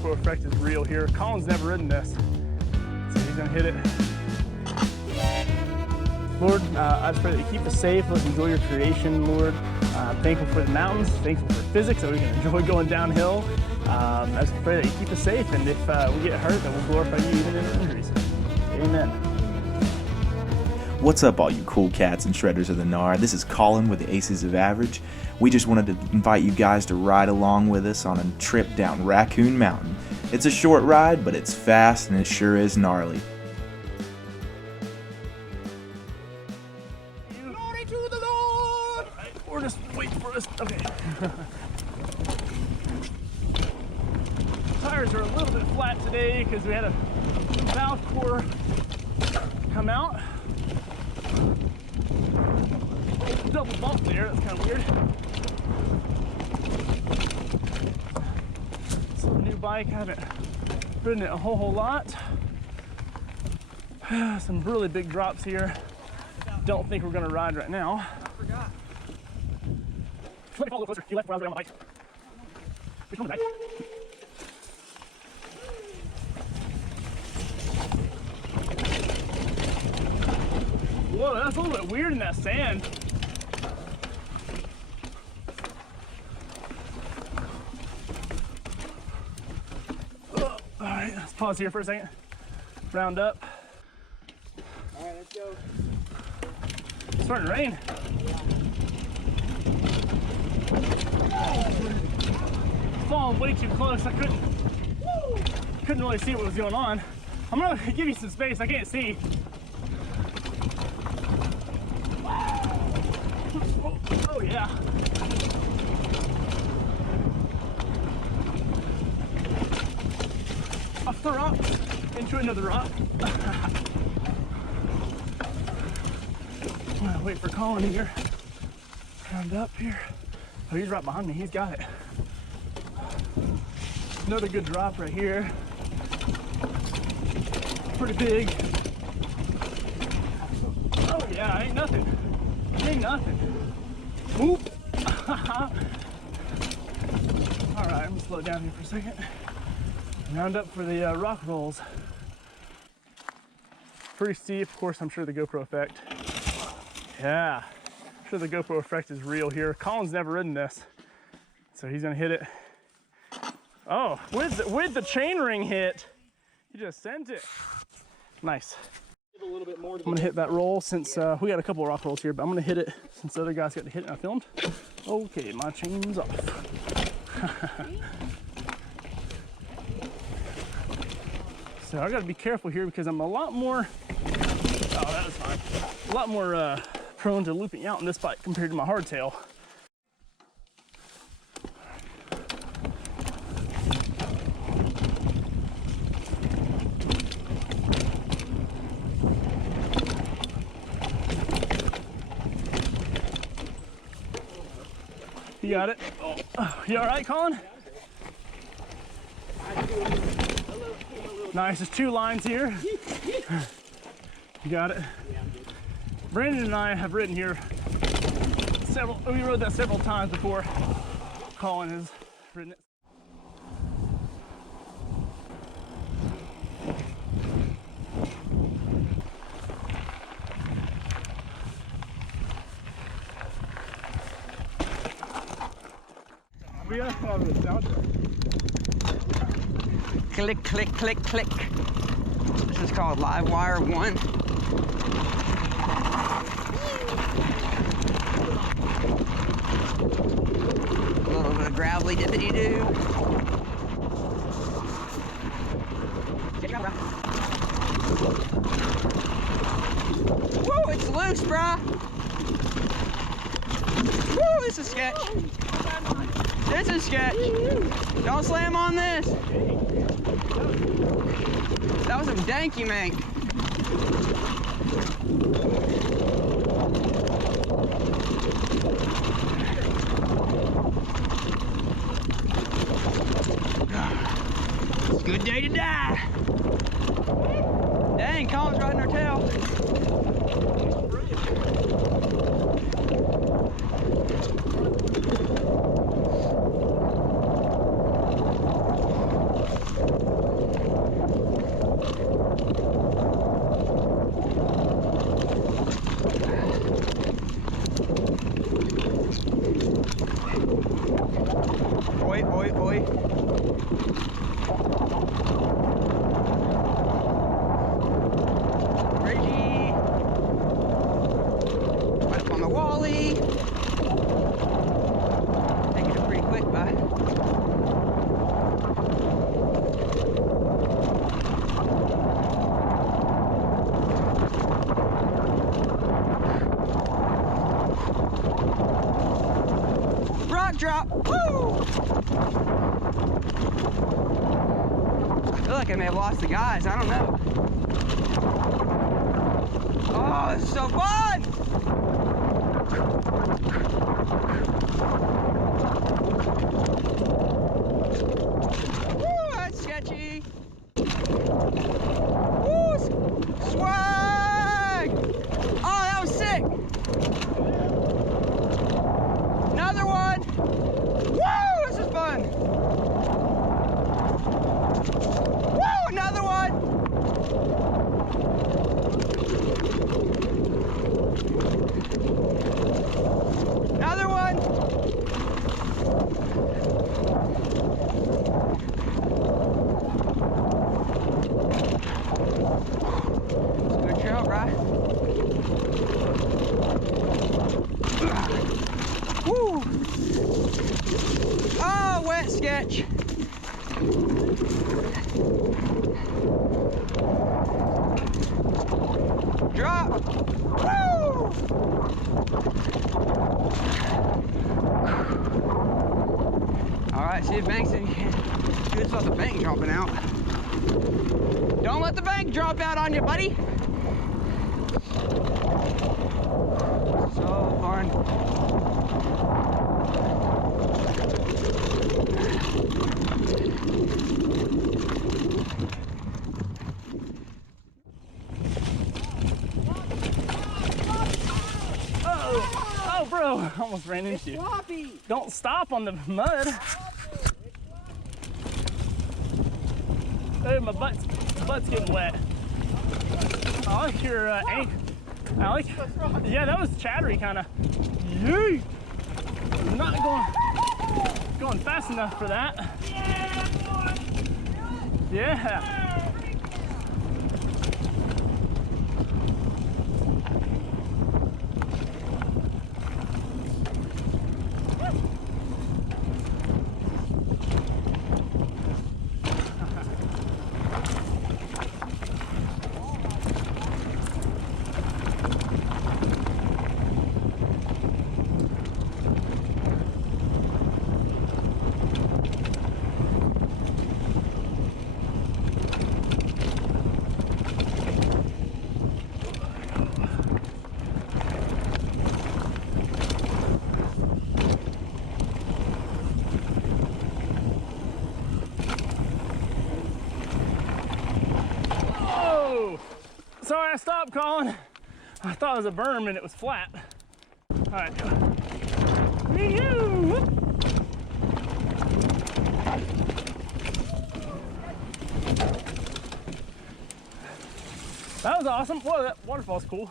GoPro effect is real here. Colin's never ridden this, so he's gonna hit it. Lord, I just pray that you keep us safe. Let's enjoy your creation, Lord. Thankful for the mountains, thankful for physics, that we can enjoy going downhill. I just pray that you keep us safe, and if we get hurt, then we'll glorify you even in our injuries. Amen. What's up, all you cool cats and shredders of the gnar? This is Colin with the Aces of Average. We just wanted to invite you guys to ride along with us on a trip down Raccoon Mountain. It's a short ride, but it's fast and it sure is gnarly. Glory to the Lord! Right, we're just waiting for this. Okay. Tires are a little bit flat today because we had a valve core come out. Double bump there, that's kind of weird. So new bike, I haven't ridden it a whole lot. Some really big drops here. Don't think we're gonna ride right now. I forgot. Let me follow closer. You left when I was around the bike. Which one was that? Whoa, that's a little bit weird in that sand. All right, let's pause here for a second. Round up. All right, let's go. It's starting to rain. Falling way too close. I couldn't really see what was going on. I'm gonna give you some space. I can't see. Oh yeah. Off the rock into another rock. I'm gonna wait for Colin here. Round up here. Oh, he's right behind me. He's got it. Another good drop right here. Pretty big. Oh yeah, ain't nothing. Ain't nothing. Oop. All right, I'm gonna slow down here for a second. Round up for the rock rolls. Pretty steep, of course. I'm sure the GoPro effect. Yeah, I'm sure the GoPro effect is real here. Colin's never ridden this, so he's gonna hit it. Oh, with the chain ring hit, he just sent it. Nice. A little bit more I'm gonna hit that roll since we got a couple of rock rolls here, but I'm gonna hit it since the other guys got to hit it and I filmed. Okay, my chain's off. So I gotta be careful here because I'm a lot more, oh, that was fine. A lot more prone to looping out in this bike compared to my hardtail. You got it? Oh, you all right, Colin? Nice, there's two lines here. You got it? Brandon and I have ridden here we rode that several times before. Colin has ridden it. We gotta come out of this soundtrack. Click, click, click, click. This is called Live Wire 1. A little bit of gravelly dippity doo. Woo, it's loose, brah. Woo, this is sketch. This is sketch. Don't slam on this. That was some danky mank. It's a good day to die. Dang, Colin's riding our tail. drop. Woo! I feel like I may have lost the guys. I don't know. Oh, this is so fun! Woo, that's sketchy. Woo, swag! Oh, that was sick. Another one. Woo, this is fun. Woo, another one. Another one. Good job, right? Woo! Oh, wet sketch. Drop. Woo! All right, see if Bankston can do this without the bank dropping out. Don't let the bank drop out on you, buddy. So fun. Oh, bro, I almost ran into you. Floppy. Don't stop on the mud. Hey, my butt's getting wet. I like your ankle. I like. Yeah, that was chattery kind of. Yee! Not going fast enough for that. Yeah. Sorry, I stopped, Colin. I thought it was a berm and it was flat. All right. That was awesome. Whoa, that waterfall's cool.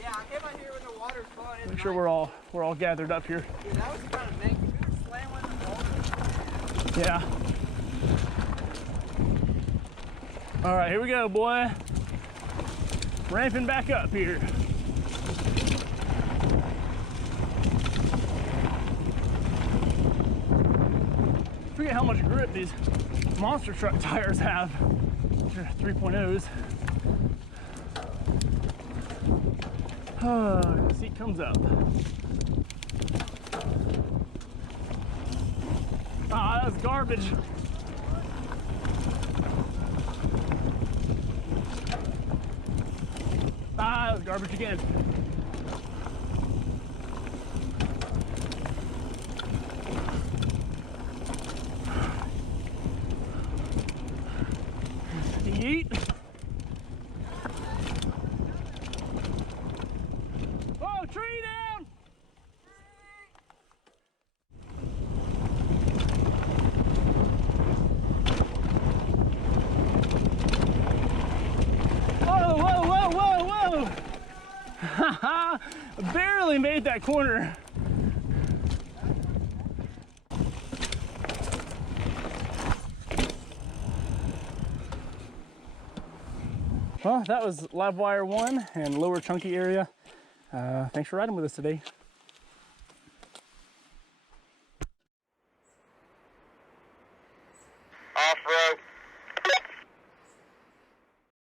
Yeah, I came out here when the water's flowing. Make sure we're all gathered up here. Yeah, that was kind of big. We were slamming the ball. Yeah. All right, here we go, boy. Ramping back up here. Forget how much grip these monster truck tires have. They're 3.0s. The seat comes up. Ah, that's garbage. Ah, that was garbage again. Yeet. Oh, tree down! Whoa, whoa, whoa, whoa, whoa! Barely made that corner. Well, that was live wire 1 and lower chunky area. Thanks for riding with us today.